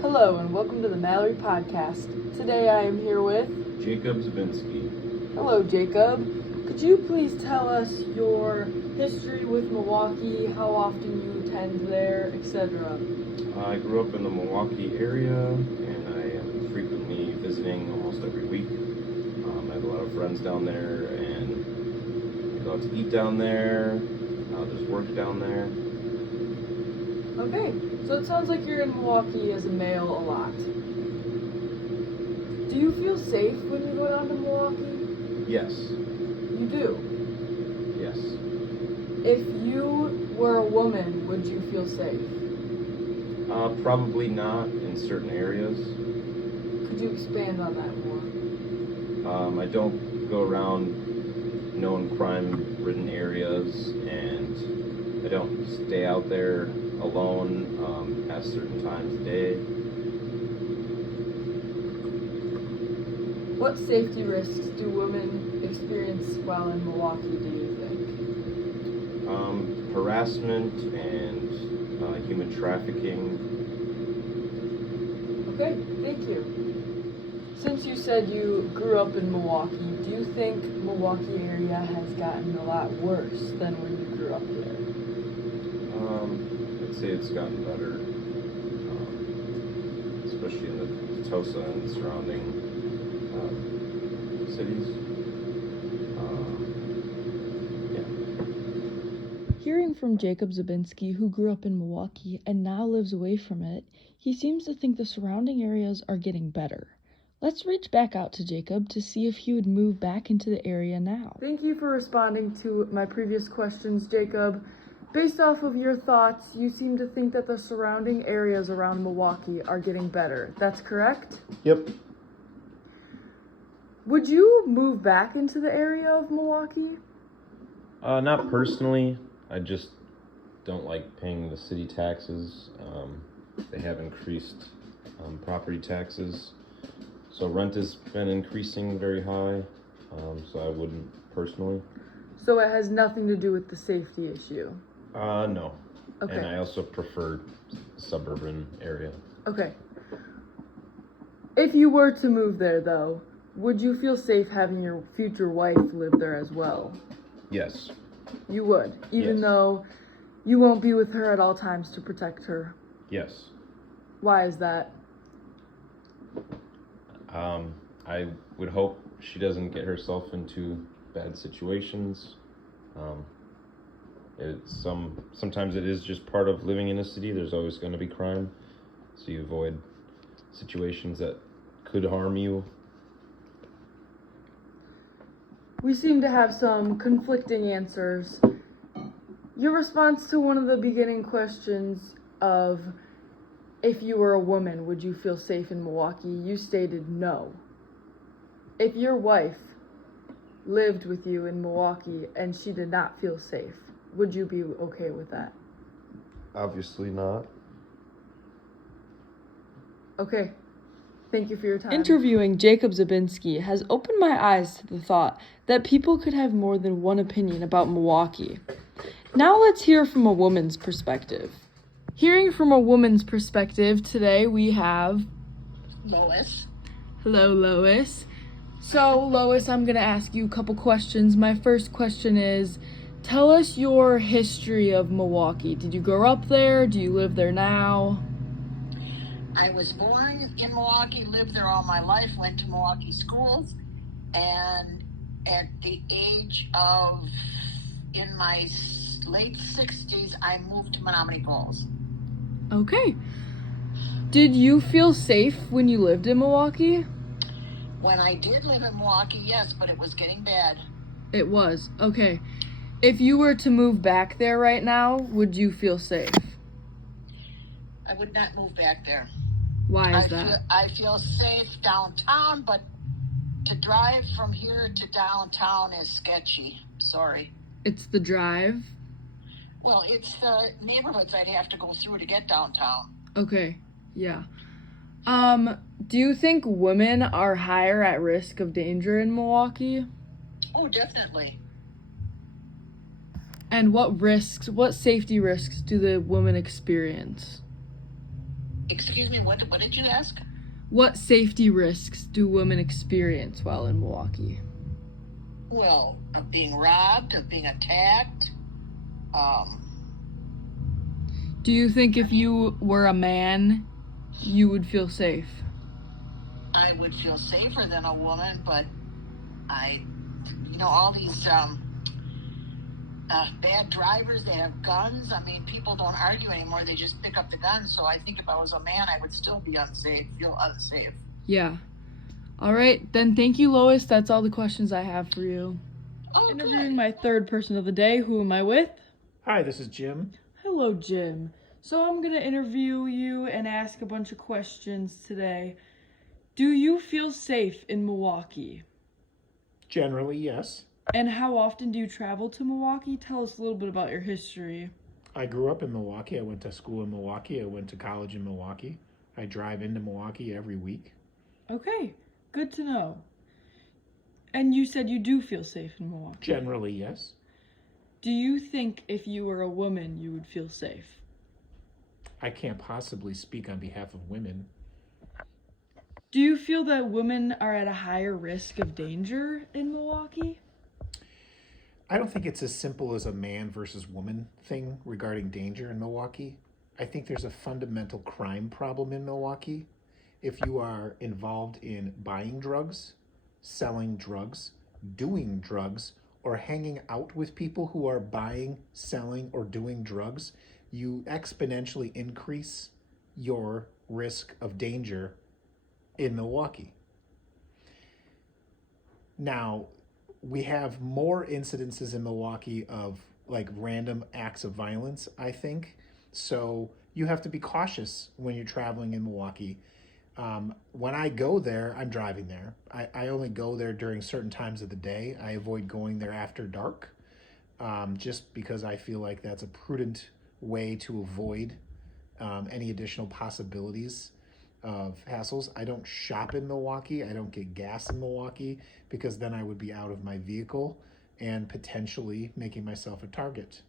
Hello and welcome to the Mallory Podcast. Today I am here with Jacob Zabinski. Hello Jacob. Could you please tell us your history with Milwaukee, how often you attend there, etc.? I grew up in the Milwaukee area and I am frequently visiting almost every week. I have a lot of friends down there and I go out to eat down there. There's work down there. Okay, so it sounds like you're in Milwaukee as a male a lot. Do you feel safe when you go down to Milwaukee? Yes. You do? Yes. If you were a woman, would you feel safe? Probably not in certain areas. Could you expand on that more? I don't go around known crime-ridden areas and I don't stay out there alone past certain times of day. What safety risks do women experience while in Milwaukee, do you think? Harassment and human trafficking. Okay, thank you. Since you said you grew up in Milwaukee, do you think Milwaukee area has gotten a lot worse than when you grew up there? I'd say it's gotten better, especially in the Tosa and surrounding cities. Hearing from Jacob Zabinski, who grew up in Milwaukee and now lives away from it, he seems to think the surrounding areas are getting better. Let's reach back out to Jacob to see if he would move back into the area now. Thank you for responding to my previous questions, Jacob. Based off of your thoughts, you seem to think that the surrounding areas around Milwaukee are getting better. That's correct? Yep. Would you move back into the area of Milwaukee? Not personally. I just don't like paying the city taxes. They have increased property taxes. So rent has been increasing very high, so I wouldn't personally. So it has nothing to do with the safety issue? No. Okay. And I also prefer suburban area. Okay. If you were to move there, though, would you feel safe having your future wife live there as well? Yes. You would, even Yes. though you won't be with her at all times to protect her. Yes. Why is that? I would hope she doesn't get herself into bad situations. Sometimes it is just part of living in a city. There's always going to be crime, so you avoid situations that could harm you. We seem to have some conflicting answers. Your response to one of the beginning questions of if you were a woman, would you feel safe in Milwaukee? You stated no. If your wife lived with you in Milwaukee and she did not feel safe, would you be okay with that? Obviously not. Okay. Thank you for your time. Interviewing Jacob Zabinski has opened my eyes to the thought that people could have more than one opinion about Milwaukee. Now let's hear from a woman's perspective. Hearing from a woman's perspective, today we have Lois. Hello, Lois. So, Lois, I'm going to ask you a couple questions. My first question is, tell us your history of Milwaukee. Did you grow up there? Do you live there now? I was born in Milwaukee, lived there all my life, went to Milwaukee schools, and at the age of, in my late 60s, I moved to Menominee Falls. Okay. Did you feel safe when you lived in Milwaukee? When I did live in Milwaukee, yes, but it was getting bad. It was. Okay. If you were to move back there right now, would you feel safe? I would not move back there. Why is that? I feel safe downtown, but to drive from here to downtown is sketchy. Sorry. It's the drive? Well, it's the neighborhoods I'd have to go through to get downtown. Okay. Yeah. Do you think women are higher at risk of danger in Milwaukee? Oh, definitely. And what safety risks do the women experience? Excuse me, what did you ask? What safety risks do women experience while in Milwaukee? Well, of being robbed, of being attacked. Do you think if you were a man, you would feel safe? I would feel safer than a woman, but all these bad drivers that have guns. I mean, people don't argue anymore. They just pick up the gun. So I think if I was a man, I would still be feel unsafe. Yeah. All right, then thank you, Lois. That's all the questions I have for you. Oh, Interviewing good. my third person of the day. Who am I with? Hi, this is Jim. Hello, Jim. So I'm going to interview you and ask a bunch of questions today. Do you feel safe in Milwaukee? Generally, yes. And how often do you travel to Milwaukee? Tell us a little bit about your history. I grew up in Milwaukee. I went to school in Milwaukee. I went to college in Milwaukee. I drive into Milwaukee every week. Okay, good to know. And you said you do feel safe in Milwaukee. Generally, yes. Do you think if you were a woman, you would feel safe? I can't possibly speak on behalf of women. Do you feel that women are at a higher risk of danger in Milwaukee? I don't think it's as simple as a man versus woman thing regarding danger in Milwaukee. I think there's a fundamental crime problem in Milwaukee. If you are involved in buying drugs, selling drugs, doing drugs, or hanging out with people who are buying, selling, or doing drugs, you exponentially increase your risk of danger in Milwaukee. Now, we have more incidences in Milwaukee of like random acts of violence, I think. So you have to be cautious when you're traveling in Milwaukee. When I go there, I'm driving there. I only go there during certain times of the day. I avoid going there after dark, just because I feel like that's a prudent way to avoid any additional possibilities of hassles. I don't shop in Milwaukee. I don't get gas in Milwaukee because then I would be out of my vehicle and potentially making myself a target.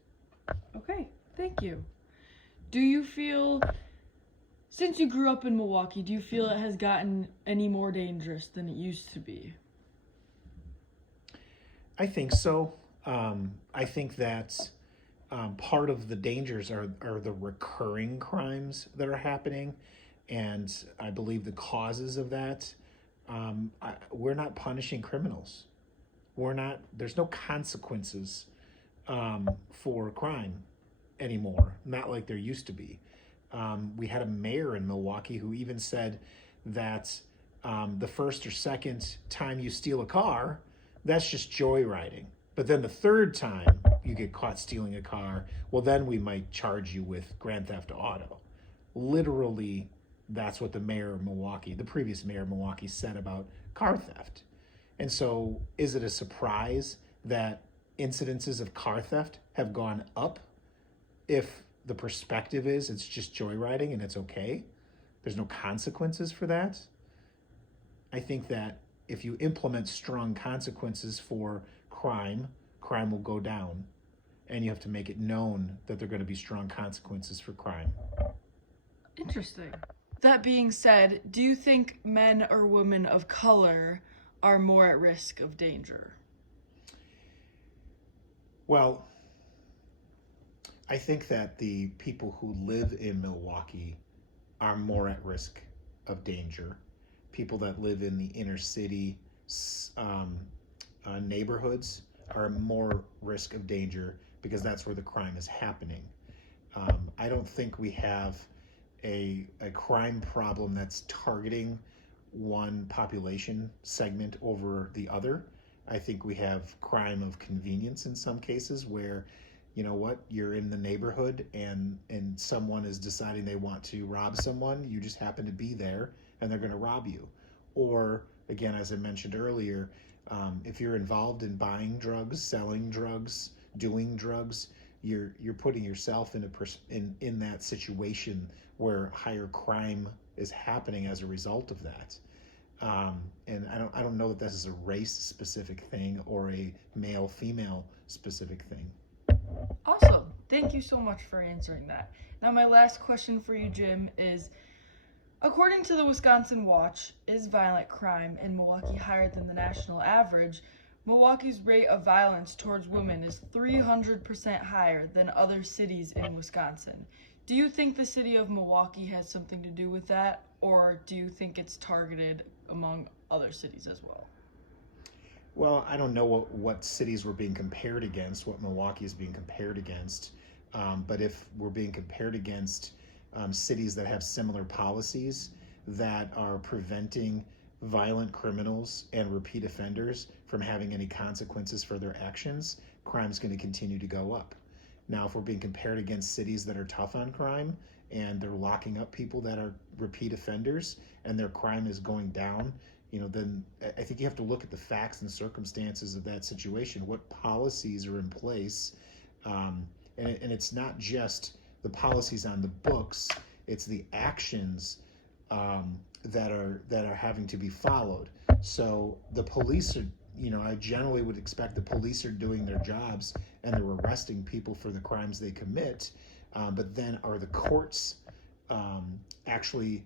Okay, thank you. Do you feel, since you grew up in Milwaukee, do you feel it has gotten any more dangerous than it used to be? I think so. I think that part of the dangers are the recurring crimes that are happening. And I believe the causes of that, we're not punishing criminals. There's no consequences for crime anymore, not like there used to be. We had a mayor in Milwaukee who even said that the first or second time you steal a car, that's just joyriding. But then the third time you get caught stealing a car, well, then we might charge you with grand theft auto. Literally, that's what the mayor of Milwaukee, the previous mayor of Milwaukee, said about car theft. And so is it a surprise that incidences of car theft have gone up if the perspective is it's just joyriding and it's okay? There's no consequences for that. I think that if you implement strong consequences for crime will go down. And you have to make it known that there are going to be strong consequences for crime. Interesting. That being said, do you think men or women of color are more at risk of danger? Well, I think that the people who live in Milwaukee are more at risk of danger. People that live in the inner city neighborhoods are more risk of danger because that's where the crime is happening. I don't think we have a crime problem that's targeting one population segment over the other. I think we have crime of convenience in some cases where, you know what, you're in the neighborhood and someone is deciding they want to rob someone, you just happen to be there and they're going to rob you. Or again, as I mentioned earlier, if you're involved in buying drugs, selling drugs, doing drugs, you're putting yourself in that situation where higher crime is happening as a result of that. And I don't know that this is a race specific thing or a male female specific thing. Awesome. Thank you so much for answering that. Now my last question for you, Jim, is According to the Wisconsin Watch, is violent crime in Milwaukee higher than the national average? Milwaukee's rate of violence towards women is 300% higher than other cities in Wisconsin. Do you think the city of Milwaukee has something to do with that, or do you think it's targeted among other cities as well? Well, I don't know what cities we're being compared against, what Milwaukee is being compared against. But if we're being compared against cities that have similar policies that are preventing violent criminals and repeat offenders from having any consequences for their actions, crime's going to continue to go up. Now, if we're being compared against cities that are tough on crime and they're locking up people that are repeat offenders and their crime is going down, then I think you have to look at the facts and circumstances of that situation. What policies are in place? And it's not just the policies on the books; it's the actions that are having to be followed. So the police are, I generally would expect the police are doing their jobs and they're arresting people for the crimes they commit. But then are the courts actually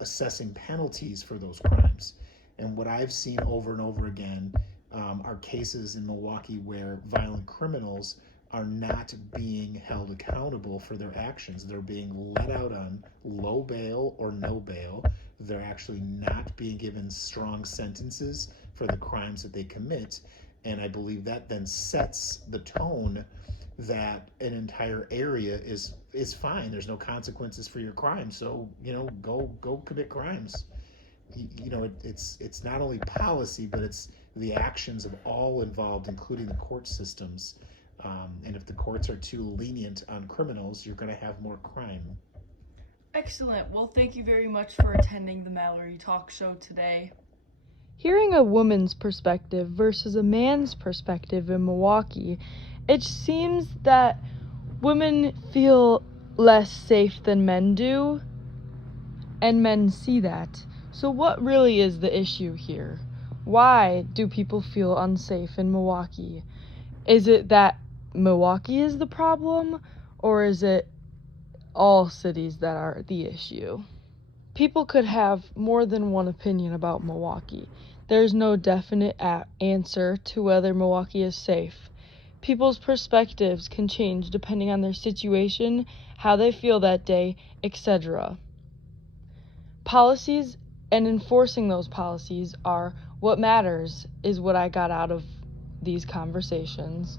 assessing penalties for those crimes? And what I've seen over and over again are cases in Milwaukee where violent criminals are not being held accountable for their actions. They're being let out on low bail or no bail. They're actually not being given strong sentences for the crimes that they commit. And I believe that then sets the tone that an entire area is fine. There's no consequences for your crime. So, go commit crimes. It's not only policy, but it's the actions of all involved, including the court systems. And if the courts are too lenient on criminals, you're going to have more crime. Excellent. Well, thank you very much for attending the Mallory Talk Show today. Hearing a woman's perspective versus a man's perspective in Milwaukee, it seems that women feel less safe than men do, and men see that. So what really is the issue here? Why do people feel unsafe in Milwaukee? Is it that Milwaukee is the problem, or is it all cities that are the issue? People could have more than one opinion about Milwaukee. There's no definite answer to whether Milwaukee is safe. People's perspectives can change depending on their situation, how they feel that day, etc. Policies and enforcing those policies are what matters, is what I got out of these conversations.